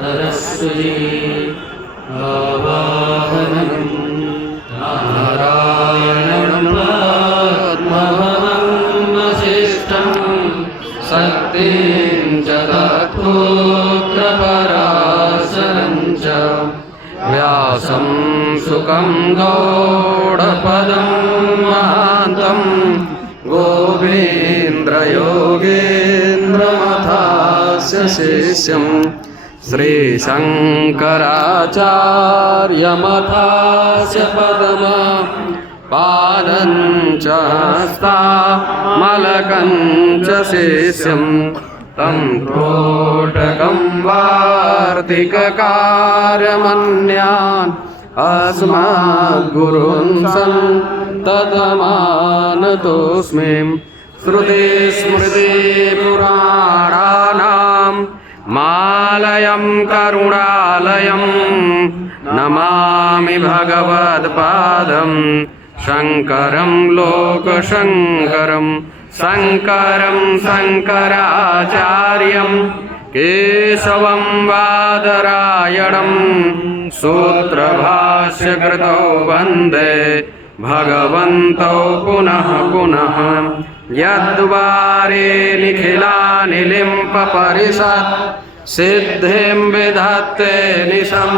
सरस्वती आवाहनं नारायणं पद्मभवं वसिष्ठं शक्तिं च तत्पुत्रपराशरं च व्यासं शुकं गौडपदं महान्तं गोविन्द्रयोगेन्द्रमथास्य शिष्यं श्रीशङ्कराचार्यमथास्य पदमा पादं च हस्तामलकं च शिष्यं तं त्रोटकं वार्तिककार्यमन्यान् अस्मद्गुरुन् सन्ततमानतोऽस्मि श्रुतिस्मृतिपुराणानां मालयं करुणालयं नमामि भगवत्पादं शङ्करं लोकशङ्करं शङ्करं शङ्कराचार्यं केशवं बादरायणं सूत्रभाष्यकृतौ वन्दे भगवन्तौ पुनः पुनः यद्वारे निखिलानि लिम्पपरिषत् सिद्धिं विधत्ते निशं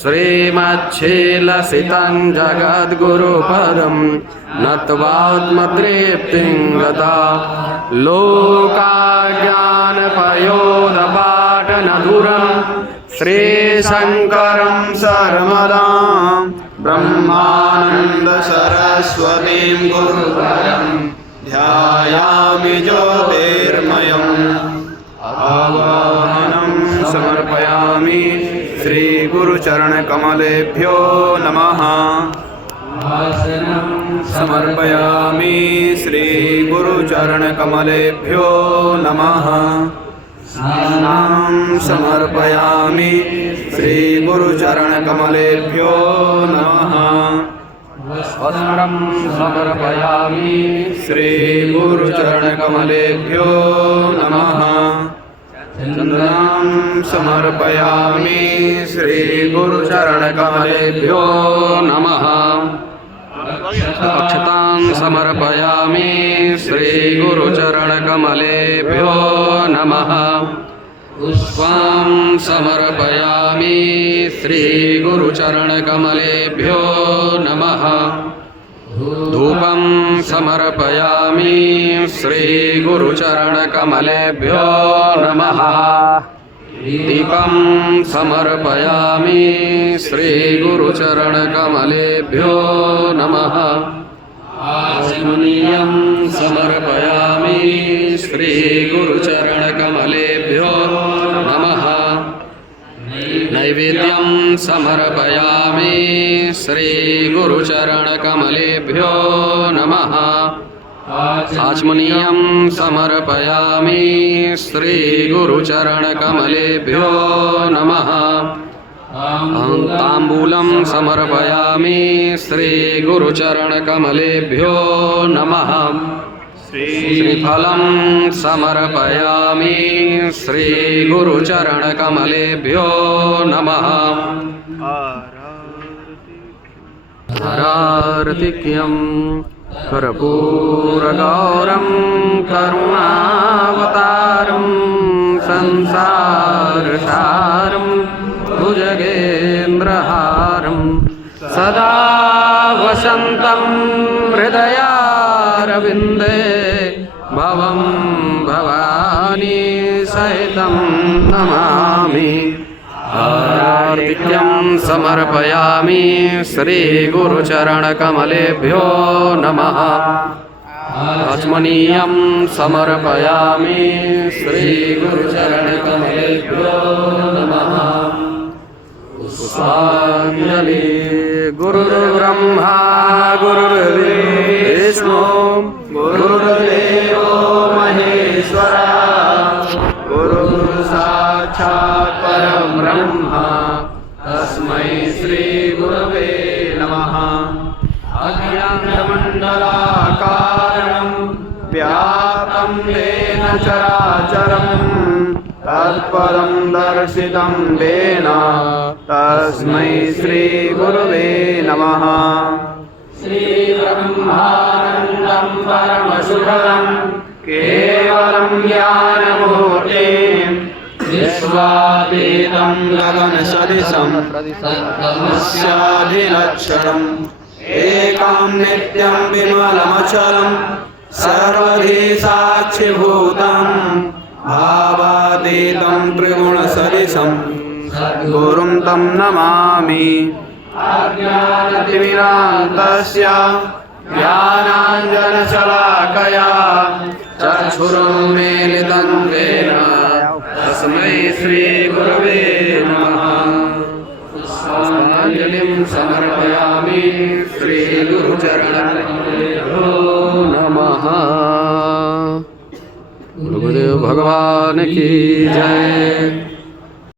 श्रीमच्छीलसितं जगद्गुरुपदं नत्वात्मतृप्तिं गता लोकाज्ञानपयोदपाटनधुरं श्रीशङ्करं सर्वदा ब्रह्मानन्द सरस्वतीं गुरुवरं ध्यायामि ज्योतिर्मयम् आवाहनं समर्पयामि श्रीगुरुचरणकमलेभ्यो नमः समर्पयामि श्रीगुरुचरणकमलेभ्यो नमः स्नानं समर्पयामि श्रीगुरुचरणकमलेभ्यो नमः वस्त्रं समर्पयामि श्रीगुरुचरणकमलेभ्यो नमः चन्दनं समर्पयामि श्रीगुरुचरणकमलेभ्यो नमः अक्षतां समर्पयामि श्रीगुरुचरणकमलेभ्यो नमः पुष्पं समर्पयामि श्रीगुरुचरणकमलेभ्यो नमः धूपं समर्पयामि श्रीगुरुचरणकमलेभ्यो नमः दीपं समर्पयामि श्रीगुरुचरणकमलेभ्यो नमः आचमनीयं समर्पयामि श्रीगुरुचरणकमलेभ्यो नमः नैवेद्यं समर्पयामि श्रीगुरुचरणकमलेभ्यो नमः आचमनीयं समर्पयामि श्रीगुरुचरणकमलेभ्यो नमः ताम्बूलं समर्पयामि श्रीगुरुचरणकमलेभ्यो नमः श्रीफलं समर्पयामि श्रीगुरुचरणकमलेभ्यो नमः हरार्तिक्यं कर्पूरगौरं करुणावतारं संसारसारं भुजगेन्द्रहारं सदा वसन्तं हृदयारविन्दे भवं भवानी सहितं नमामि हार्दिक्यं समर्पयामि श्रीगुरुचरणकमलेभ्यो नमः आचमनीयं समर्पयामि श्रीगुरुचरणकमलेभ्यो नमः पुष्पाञ्जलि गुरुर्ब्रह्मा गुरुर्विष्णु गुरुर्देवो महेश्वरः गुरुर्साक्षात् परब्रह्म तस्मै श्रीगुरवे नमः अज्ञानमण्डलाकारं व्याप्तं येन चराचरम् तत्पदं दर्शितं येन तस्मै श्रीगुरवे नमः। श्रीब्रह्मानन्दं परमसुखदं केवलं ज्ञानमूर्तिम् विश्वातीतं गगनसदृशं तत्त्वमस्याधिलक्षणम् एकं नित्यं विमलमचलं सर्वधी साक्षिभूतं भावातीतं त्रिगुणसदृशं गुरुं तं नमामि। अज्ञानतिमिरान्तस्य ज्ञानाञ्जनशलाकया चक्षुरुन्मीलितं येन तस्मै श्रीगुरवे नमः। पुष्पाञ्जलिं समर्पयामि श्रीगुरुचरणो नमः। गुरुदेव भगवान की जय।